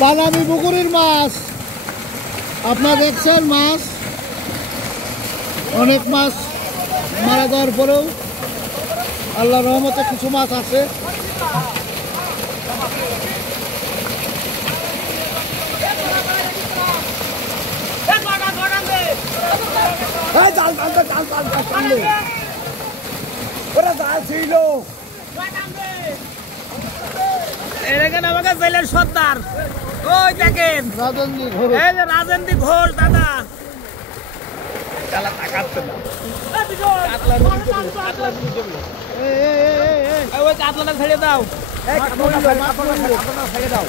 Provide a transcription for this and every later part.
বানামি পুকুরের মাছ আপনারা দেখছেন। মাছ অনেক মাছ মারা যাওয়ার পরেও আল্লাহর রহমতে কিছু মাছ আছে। সর্দার ওই দেখেন রাজেন্দ্র ঘোষ দাদা কাতলাটা ছেড়ে দাও, ছেড়ে দাও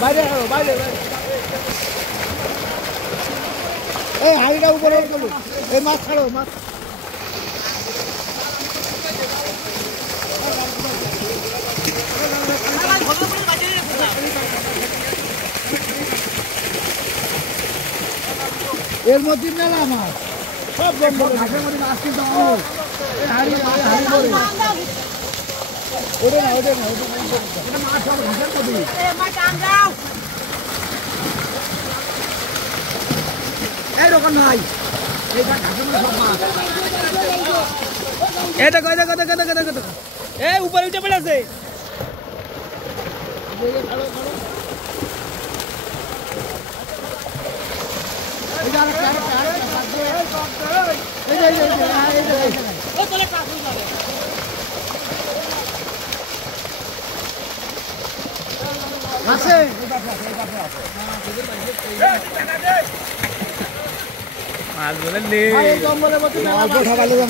বাইরে বাইরে। এই হাড়িটা উপরে এই মাছ ছাড়ো, মাছ এর মধ্যে মেলা মাছ সব ঘাসের মধ্যে মাছ কিন্তু ওটা না ওটা না ওটা মাছ সব ঘাসের মধ্যে। এইরকম নাই এইটা ঘাসের মধ্যে সব মাছ। এটা কই দেখো দেখো দেখো দেখো দেখো এই উপরে উঠে পড়েছে।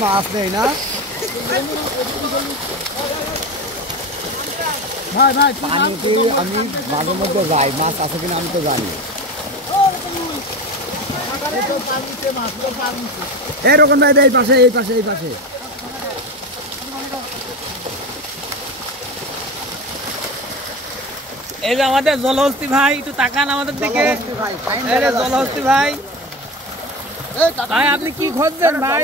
মাছ নেই না ভাই ভাই পানিতে আমি মাঝে মধ্যে যাই, মাছ আছে কিনা আমি তো জানি। এরকম ভাই এই পাশে এই পাশে এই পাশে এই যে আমাদের জলহস্তি ভাই, একটু তাকান আমাদের দিকে। জলহস্তি ভাই, ভাই আপনি কি খুঁজছেন ভাই?